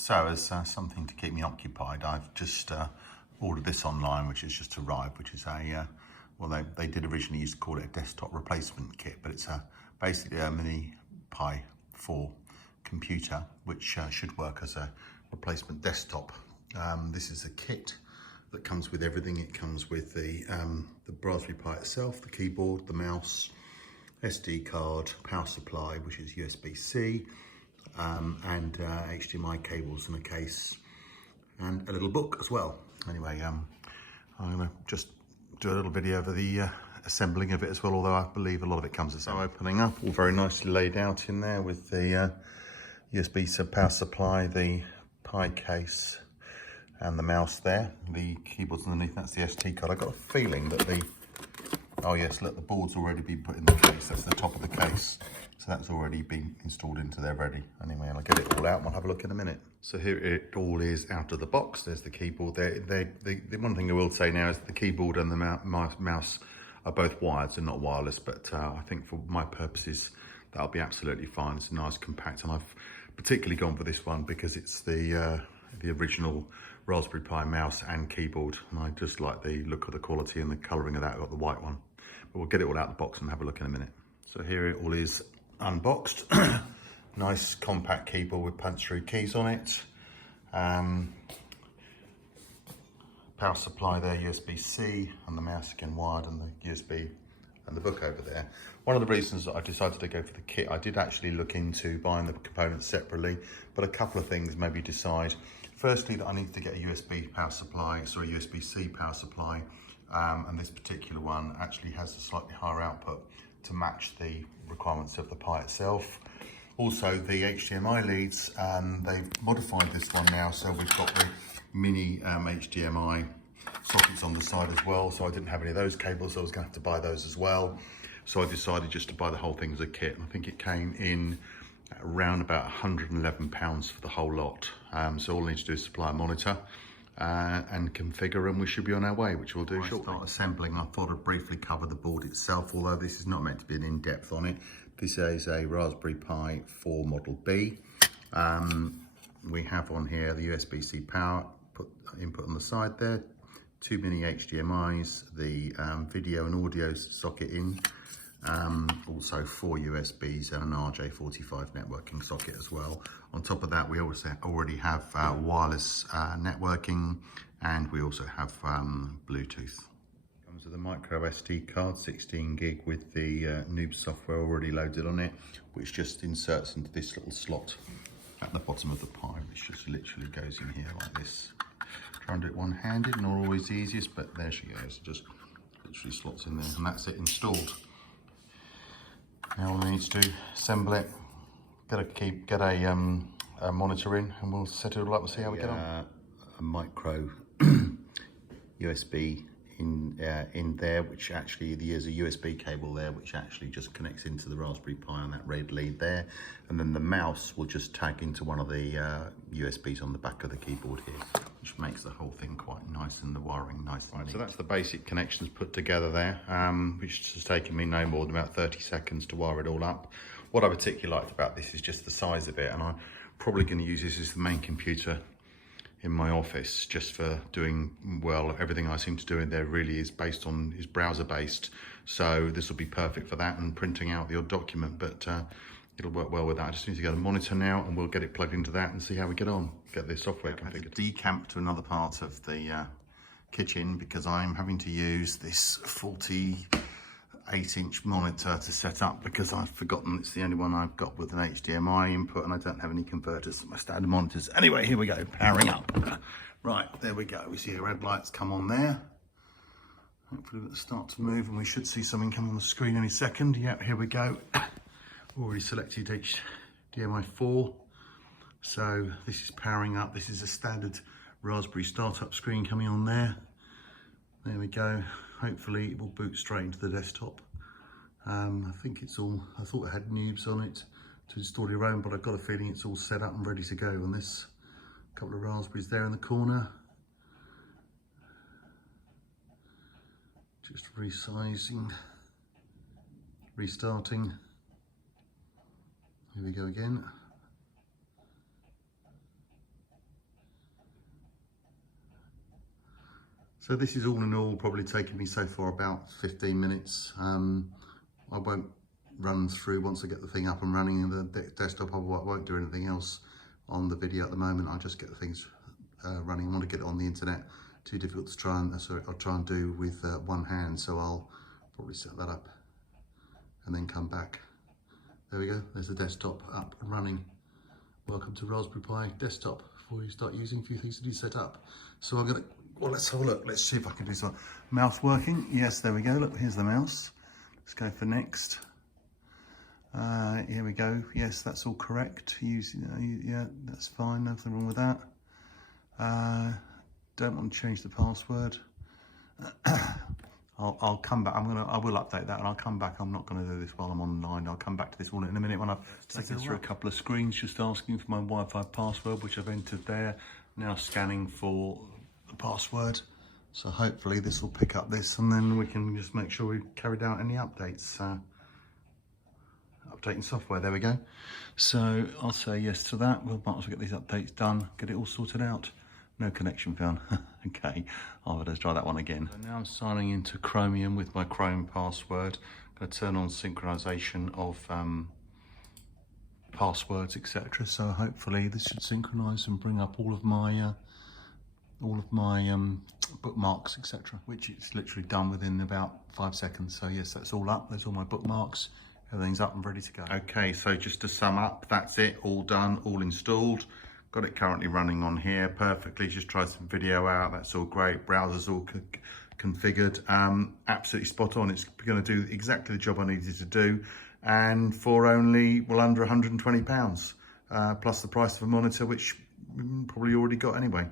So as something to keep me occupied, I've just ordered this online, which has just arrived, which is a, well, they did originally used to call it a desktop replacement kit, but it's basically a mini Pi 4 computer, which should work as a replacement desktop. This is a kit that comes with everything. It comes with the Raspberry Pi itself, the keyboard, the mouse, SD card, power supply, which is USB-C, and HDMI cables in a case, and a little book as well. Anyway, I'm gonna just do a little video of the assembling of it as well, although I believe a lot of it comes as opening up, all very nicely laid out in there with the USB power supply, the Pi case, and the mouse there. The keyboard's underneath, that's the SD card. I got a feeling that oh yes, look, the board's already been put in the case. That's the top of the case. So that's already been installed into there ready. Anyway, I'll get it all out and we'll have a look in a minute. So here it all is out of the box. There's the keyboard there. The one thing I will say now is the keyboard and the mouse are both wired, so not wireless, but I think for my purposes, that'll be absolutely fine. It's nice, compact, and I've particularly gone for this one because it's the original Raspberry Pi mouse and keyboard, and I just like the look of the quality and the colouring of that. I've got the white one, but we'll get it all out of the box and have a look in a minute. So here it all is unboxed. Nice compact keyboard with punch-through keys on it. Power supply there, USB-C, and the mouse again wired, and the USB and the book over there. One of the reasons that I decided to go for the kit, I did actually look into buying the components separately, but a couple of things made me decide. Firstly, that I need to get a USB power supply, sorry, USB-C power supply, and this particular one actually has a slightly higher output to match the requirements of the Pi itself. Also, the HDMI leads, they've modified this one now, so we've got the mini HDMI sockets on the side as well, so I didn't have any of those cables, so I was going to have to buy those as well. So I decided just to buy the whole thing as a kit, and I think it came in around about £111 for the whole lot. So all I need to do is supply a monitor and configure, and we should be on our way, which we'll do shortly. Start assembling, I thought I'd briefly cover the board itself, although this is not meant to be an in-depth on it. This is a Raspberry Pi 4 Model B. We have on here the USB-C power input on the side there, 2 mini HDMIs, the video and audio socket in, also 4 USBs and an RJ45 networking socket as well. On top of that, we also already have wireless networking, and we also have Bluetooth. Comes with a micro SD card, 16 gig, with the Noob software already loaded on it, which just inserts into this little slot at the bottom of the Pi, which just literally goes in here like this. Try and do it one-handed, not always the easiest, but there she goes. It just literally slots in there, and that's it installed. Now all I need to do, assemble it, get a monitor in, and we'll set it all up and see how we get on. A micro USB in there, which actually there's a USB cable there, which actually just connects into the Raspberry Pi on that red lead there, and then the mouse will just tag into one of the USBs on the back of the keyboard here, which makes the whole thing quite nice and the wiring nice and neat. So that's the basic connections put together there, which has taken me no more than about 30 seconds to wire it all up. What I particularly liked about this is just the size of it, and I'm probably going to use this as the main computer in my office, just for doing, well, everything I seem to do in there really is browser based, so this will be perfect for that and printing out the odd document, but it'll work well with that. I just need to get a monitor now, and we'll get it plugged into that and see how we get on, get the software configured. Decamp to another part of the kitchen because I'm having to use this 48-inch monitor to set up, because I've forgotten it's the only one I've got with an HDMI input, and I don't have any converters to my standard monitors. Anyway, here we go, powering up. Right, there we go. We see the red lights come on there. Hopefully it'll start to move, and we should see something come on the screen any second. Yep, here we go. Already selected HDMI 4. So this is powering up. This is a standard Raspberry startup screen coming on there. There we go. Hopefully it will boot straight into the desktop. I think it's all, I thought it had Noobs on it to install your own, but I've got a feeling it's all set up and ready to go on this. A couple of Raspberries there in the corner. Just resizing, restarting. Here we go again. So this is all in all probably taking me so far about 15 minutes. I won't run through once I get the thing up and running in the desktop. I won't do anything else on the video at the moment. I'll just get the things running. I want to get it on the internet. Too difficult to try and I'll try and do with one hand. So I'll probably set that up and then come back. There we go. There's the desktop up and running. Welcome to Raspberry Pi desktop. Before you start using, a few things to do set up. So I'm gonna. Well, let's have a look. Let's see if I can do some mouse working. Yes, there we go. Look, here's the mouse. Let's go for next. Here we go. Yes, that's all correct. Yeah, that's fine. Nothing wrong with that. Don't want to change the password. I'll come back. I will update that, and I'll come back. I'm not going to do this while I'm online. I'll come back to this all in a minute when I've taken through a couple of screens, just asking for my Wi-Fi password, which I've entered there. Now scanning for the password. So hopefully this will pick up this, and then we can just make sure we've carried out any updates. Updating software, there we go. So I'll say yes to that. We'll might as well get these updates done, get it all sorted out. No connection found. Okay, I'll just try that one again. So now I'm signing into Chromium with my Chrome password. I'm going to turn on synchronization of passwords, etc. So hopefully this should synchronize and bring up all of my bookmarks, etc. Which it's literally done within about 5 seconds. So yes, that's all up. There's all my bookmarks. Everything's up and ready to go. Okay, so just to sum up, that's it, all done, all installed. Got it currently running on here perfectly. Just tried some video out, that's all great. Browser's all configured, absolutely spot on. It's gonna do exactly the job I needed to do, and for only, well, under £120, plus the price of a monitor, which we probably already got anyway.